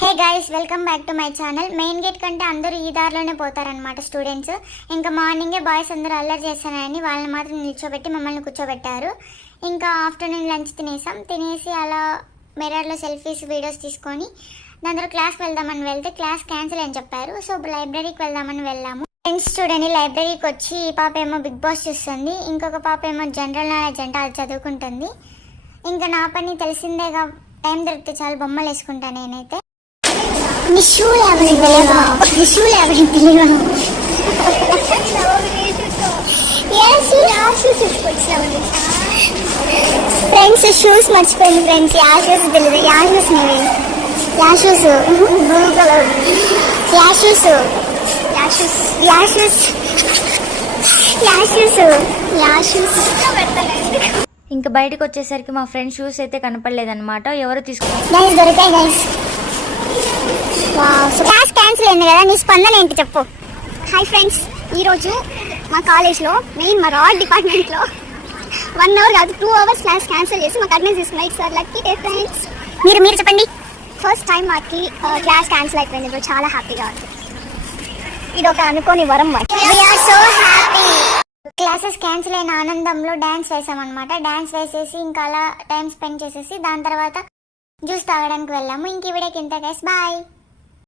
Hey guys, welcome back to my channel. Main gate కంటే అందరూ ఈ దారిలోనే పోతారనమాట స్టూడెంట్స్. ఇంకా మార్నింగే బాయ్స్ అందరూ అల్లరి చేస్తారని వాళ్ళని మాత్రం నిల్చోబెట్టి మమ్మల్ని కూర్చోబెట్టారు. ఇంకా ఆఫ్టర్నూన్ లంచ్ తినేసి అలా మిర్రర్లో సెల్ఫీస్ వీడియోస్ తీసుకొని దాని తర్వాత క్లాస్కి వెళ్దామని వెళ్తే క్లాస్ క్యాన్సిల్ అని చెప్పారు. సో లైబ్రరీకి వెళ్దామని వెళ్ళాము. ఫ్రెండ్స్ చూడండి, లైబ్రరీకి వచ్చి ఈ పాప ఏమో బిగ్ బాస్ చూస్తుంది, ఇంకొక పాప ఏమో జనరల్ నాలెడ్జ్ అంటే అది చదువుకుంటుంది. ఇంకా నా పని తెలిసిందేగా, టైం దొరికితే చాలా బొమ్మలు వేసుకుంటాను నేనైతే. ఫ్రెండ్స్ షూస్ మర్చిపోయింది ఫ్రెండ్స్. యా షూస్ తెలియదు. యా షూస్ బ్లూ కలర్ ఇంకా బయటకు వచ్చేసరికి మా ఫ్రెండ్ షూస్ అయితే కనపడలేదన్నమాట. ఎవరు తీసుకున్నారు? క్లాస్ క్యాన్సిల్ అయింది కదా, నీ స్పందన ఏంటి చెప్పు. హాయ్ ఫ్రెండ్స్, ఈరోజు మా కాలేజ్లో మెయిన్ మా రాడ్ డిపార్ట్మెంట్లో 1 అవర్ కాదు 2 అవర్స్ క్లాస్ క్యాన్సిల్ చేసి మాకు అటెండెన్స్ తీసుకున్నాయి. Sir lucky day friends. మీరు చెప్పండి. ఫస్ట్ టైం మాకి క్లాస్ క్యాన్సిల్ అయిపోయింది, చాలా హ్యాపీగా ఉంది. ఇది ఒక అనుకోని వరం. క్లాసెస్ క్యాన్సిల్ అయిన ఆనందంలో డ్యాన్స్ వేసామన్నమాట. డ్యాన్స్ వేసేసి ఇంకా అలా టైం స్పెండ్ చేసేసి దాని తర్వాత జ్యూస్ తాగడానికి వెళ్ళాము. ఇంక ఈ వీడియోకి ఇంత గైస్, బాయ్.